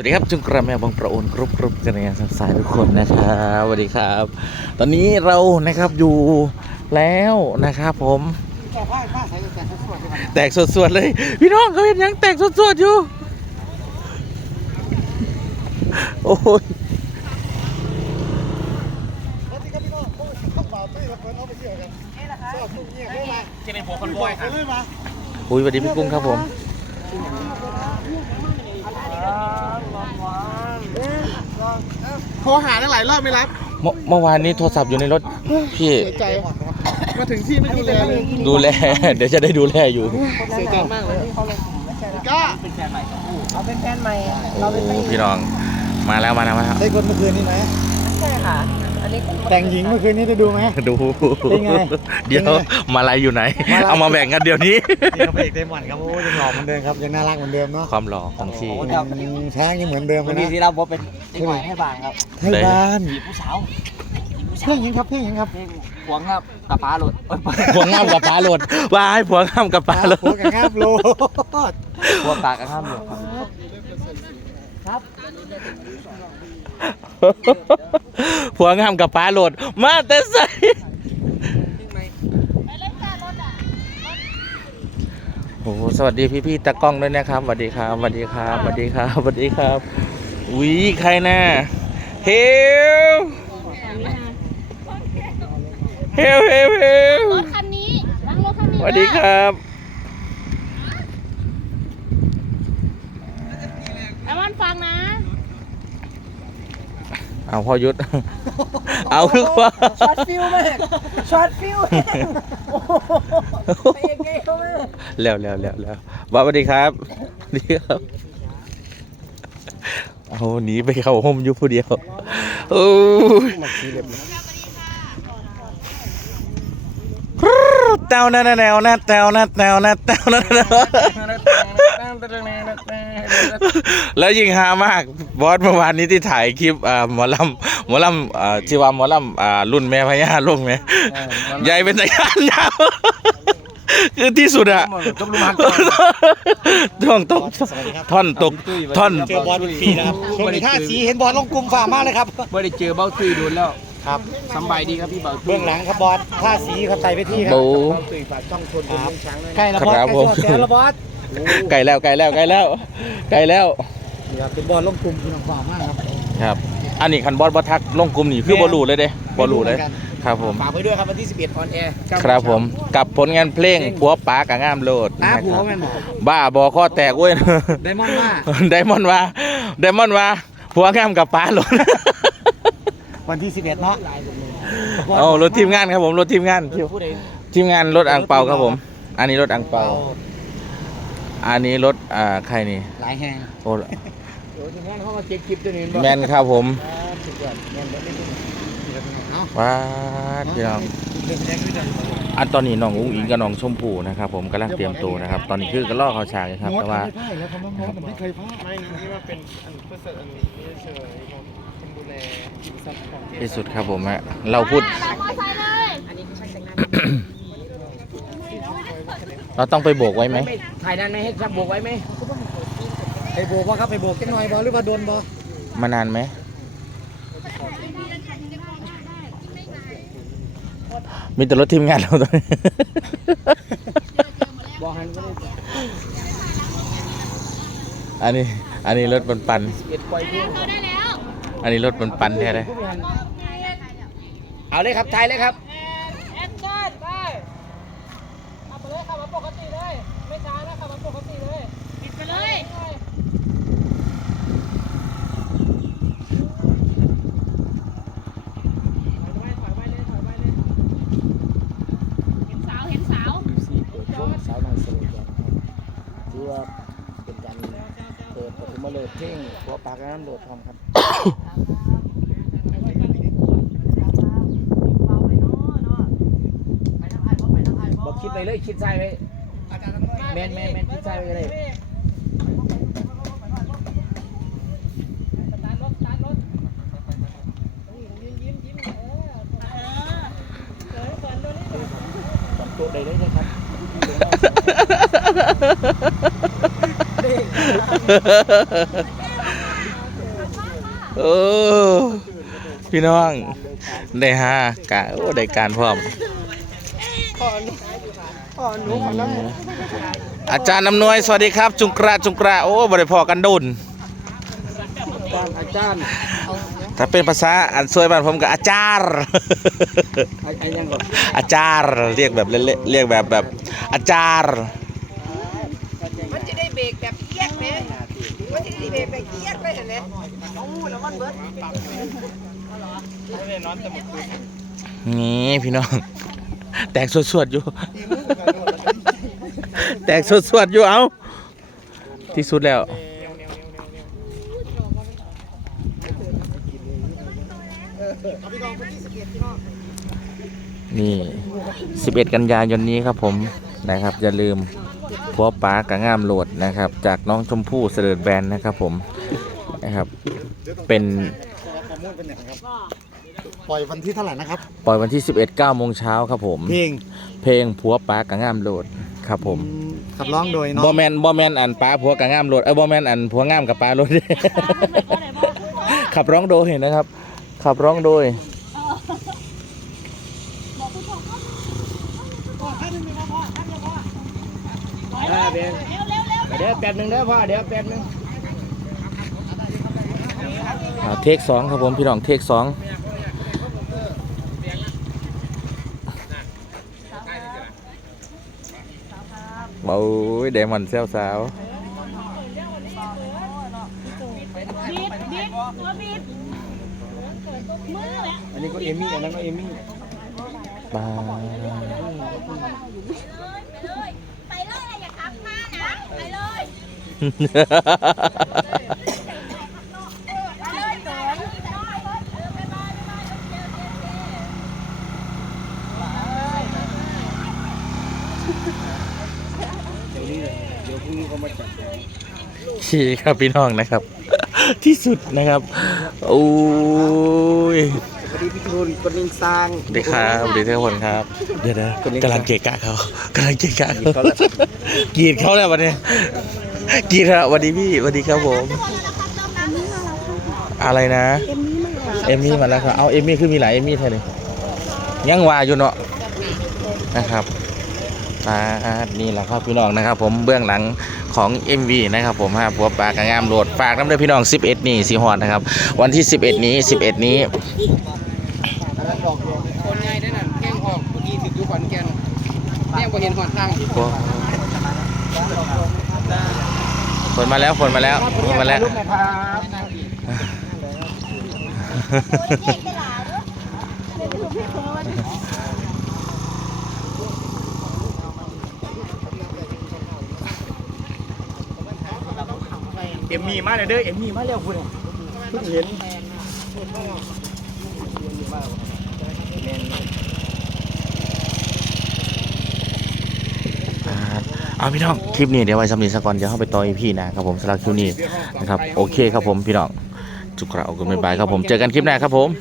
วัสดีครับจุงกระแมวบังประโอนกรุบกรุบกันยังสายทุกคนนะครับสวัสดีครับ ตอนนี้เรานะครับอยู่แล้วนะครับผมแก่ผ้าผ้าใส่แต่สวยๆที่มันแตกสดๆเลย พี่น้องเขาเห็นยังแตกสดๆอยู่ โอ้ยแล้วที่กับพี่น้องเขาต้องเบาตื้อแล้วคนเอาไปเที่ยวกันชอบทุกเนี่ยเข้ามาจะเป็นหัวคอนบอยคไปรับเลยมาอุ้ยสวัสดีพี่กุ้งครับผม โทรหาตั้งหลายรอบไม่รับ เมื่อเมื่อวานนี้โทรศัพท์อยู่ในรถพี่เสียใจ มาถึงที่ไม่ดูแลเลยดูแล เดี๋ยวจะได้ดูแลอยู่ เสียใจมากเลยก็เป็นแฟนใหม่ครับเอาเป็นแฟนใหม่ โอ้โหพี่น้อง มาแล้วมาแล้วมาแล้ว ได้คนเมื่อคืนนี้ไหมใช่ค่ะอั นนี้คุณแต่งหญิงเมื่อคืนนี้ได้ดูไหม ดูเป็นไงเดี๋ยวเป็นไงมาลายอยู่ไหน มาลัย เอามาแบ่งกันเดี๋ยวนี้ นี่เขาพระเอกเดมอนครับโอ้ยังหล่อเหมือนเดิมครับยังน่ารักเหมือนเดิมเนาะความหล่อของพี่ช้างยังเหมือนเดิมเลวันยนี้นะที่เราบอกเป็นเด็กใหม่ให้บางครับไทยบ้านผีผู้สาวเพ่งยังครับเพ่งยังครับเพลงหวงครับกระป๋าหลุดเอ้ยผัวงามกับปลาโหลดวายผัวงามกับปลาโหลโอ้ดกับงาบโลดหัวปากกระข้ามหลุดครับ ผัวงามกับปลาโหลด มาแต่ใส่โอ้โหสวัสดีพี่พี่ๆตากล้องด้วยนะครับสวัสดีครับสวัสดีครับสวัสดีครับสวัสดีครับวิใครน่ะเฮลเฮลเฮลเฮลรถคันนี้นั่งรถคันนี้สวัสดีครับ แล้วมันฟังนะ เอาพ่อยุทธ เอาคือว่าช็อตฟิวมากช็อตฟิวแห้งโอ้โหไปยังไงเขาแม่แล้วแล้วแล้วแล้วบอสสวัสดีครับสวัสดีครับ เอาหนีไปเข้าห้องอยู่ผู้เดียวโอ้ยเต้านะนะแนวนะเต้านะเต้านะเต้านะนะ แล้วยิงฮามากบอสเมื่อวานนี้ที่ถ่ายคลิปอ่าหมอลำหมอลำอ่าที่ว่าหมอลำอ่ารุ่นแม่พญาลงไหมใหญ่เป็นตะยานยาวคือที่สุดอะจบลูกมันท่อนตกท่อนตกท่อนเจอบอลเป็นปีนะครับช่วงนี้ท่าสีเห็นบอลลงกลุ่มฝ่ามากเลยครับไม่ได้เจอเบ้าตุยโดนแล้วครับสำบายดีครับพี่เบ้าตุยเบื้องหลังครับบอลท่าสีครับใส่ไปที่ครับบูเบ้าตุยฝากช่องชนคนเลี้ยงช้างด้วยใกล้ละบอลครับใกล้ผมจะแสนละบอล ไก่แล้วไก่แล้วไก่แล้วไก่แล้วนี่ครับเป็นบอลลงกลุ่มพี่น้องฝ่ามากครับครับ อันนี้คันบอสบอทักลงกลุ่มนี่คือบอลูเลยเด้บอลูเลย ครับผมฝากไว้ด้วยครับวันที่ 11ออนแอร์ครับผมกับผลงานเพลงผัวป๋ากับงามโลดตานะผัวครับแม่นบอกบ้าบอข้อแตกเว้ยไดมอนด์ว่าไดมอนด์ว่าไดมอนด์ว่าผัวงามกับป๋าโลดวันที่ 11เนาะเอารถทีมงานครับผมรถทีมงานผู้ใดทีมงานรถอ่างเปาครับผม อันนี้รถอ่างเปา อันนี้รถอ่าใครนี่หลายแหงโอ้โอ้ทีมงานเขามาเก็บคลิปตัวนี้แมนครับผมสุดยอดแม่นบ่ได้ดูนี่ครับพี่น้องว้าดพี่น้องเดินไปยังไม่ได้อันตอนนี้น้องอุ้งอิงกับน้องชมพู่นะครับผมกำลังเตรียมตัวนะครับ ตอนนี้คือกระลอกเขาฉากอยู่ครับแต่ว่าไม่พ่ายแล้วคำว่าโน้ตมันไม่เคยพลาดไม่นี่ว่าเป็นอันเพื่อเสริมอันนี้เฉยๆผมคนดูแลกิจทรัพย์ของที่สุดครับผมฮะเราพูดเรามอไซค์เลย เราต้องไปโบกไว้ไหมไม่ถ่ายนั้นไหมให้ชักบวกไว้ไหมไปโบกว่าครับไปโบกจังหน่อยบอหรือว่าโดนบอมานานไหมมีแต่รถทีมงานเราตอนนี้บอกให้ไม่ได้อันนี้อันนี้รถปันปันเอ็ดปล่อยพี่เขาได้แล้วอันนี้รถปันปันแท้เลยเอาเลยครับถ่ายเลยครับ แอดได้ได้ขับไปเลยขับมาปกติเลย ไม่ช้านะขับมาปกติเลย ปิดไปเลย เห็นสาว เห็นสาว ช่วงสาวน้อยสโลว์ถือว่าเป็นการเปิดปฐมฤกษ์เพลงหัวปากน้ำโหลดทำครับ บอกคิดไปเลยคิดใจไว้แมนแมนแมนคิดใจไว้เลยจำตัวได้เลยครับเออ พี่น้อง ได้ฮากะโอ้ได้การพร้อม อาจารย์อำนวย สวัสดีครับ จุงกระจุงกระโอ้บริพอกันดุนอาจารย์อาจารย์ถ้าเป็นภาษาอันซวยบ้านผมก็อาจารย์ไอ้ไอ้ยังก่อนอาจารย์เรียกแบบเล่นๆเรียกแบบแบบอาจารย์มันจะได้เบรกแบบเกียกเลยมันจะได้เบรกแบบเกียกเลยเห็นไหม โอ้แล้วมันเบิดนี่พี่น้อง แตกสวดๆอยู่ แตกสวดๆอยู่เอาที่สุดแล้วนี่ 11 กันยายนนี้ครับผมนะครับ อย่าลืมพัวป้ากระงามโหลดนะครับ จากน้องชมพู่เสด็จแบนนะครับผมนะครับ เป็นข้อมูลเป็นอย่างครับปล่อยวันที่เท่าไหร่นะครับปล่อยวันที่ 11 9โมงเช้าครับผม เพลงเพลงผัวป้ากระง่ามโหลดครับผมขับร้องโดยน้องบอแมนบอแมนอันป้าผัวกระง่ามโหลดเออบอแมนอันผัวง่ามกับป้าโหลดขับร้องโดยนะครับ ขับร้องโดยอ่าเบนเดี๋ยวแป๊บหนึงเด้อพ่อเดี๋ยวแป๊บหนึงอ่า เทคสองครับผมพี่น้องเทคสองโอ้ยเดมอนเซลสาวอันนี้ก็เอมี่อันนั้นก็เอมี่ปลาไปเลยอย่าขับมานะ ไปเลยไปเลยสวน เดี๋ยวนี้เลยเดี๋ยวพรุ่ง นี้เขามาจับขี่ครับพี่น้องนะครับ ที่สุดนะครับโอ้ยพอดีพี่ทุนคนนึงสร้างสวัสดีครับสวัสดีทุกคนครับ เดี๋ยวนะกำลังเกะกะเขากำลังเกะกะเขากรีดเขาแล้ววันนี้กรีดแล้วสวัสดีพี่สวัสดีครับผม อะไรนะ เอมมี่มาแล้วครับเอาเอมมี่คือมีหลายเอมมี่แท้เลยยังว่าอยู่เนาะนะครับ อ่านี่แหละครับพี่น้องนะครับ ผมเบื้องหลังของ MV นะครับผมฮะผัวปลากระงามโหลดฝากน้ำเด้อพี่น้อง 11 นี่สีหอดนะครับ วันที่ 11 นี้ 11 นี้คนใหญ่ได้นั่นแข้งออกเมื่อกี้ถึงอยู่ขอนแก่นแม่งบ่เห็นหอนทางฝนมาแล้วฝนมาแล้วฝนมาแล้ว ลูกนะครับเอ็ มี่มาเลยเด้อเอ็มมี่มาแล้วคุณเพิ่งเห็นเอาพี่น้องคลิปนี้เดี๋ยวไว้สำนีสก่อนเดี๋ยวเข้าไปต่ออีพี่นะครับผมสำหรับคลิปนี้นะครับโอเคครับผมพี่น้องจุกกระเอากันบายบายครับผมเจอกันคลิปหน้าครับผม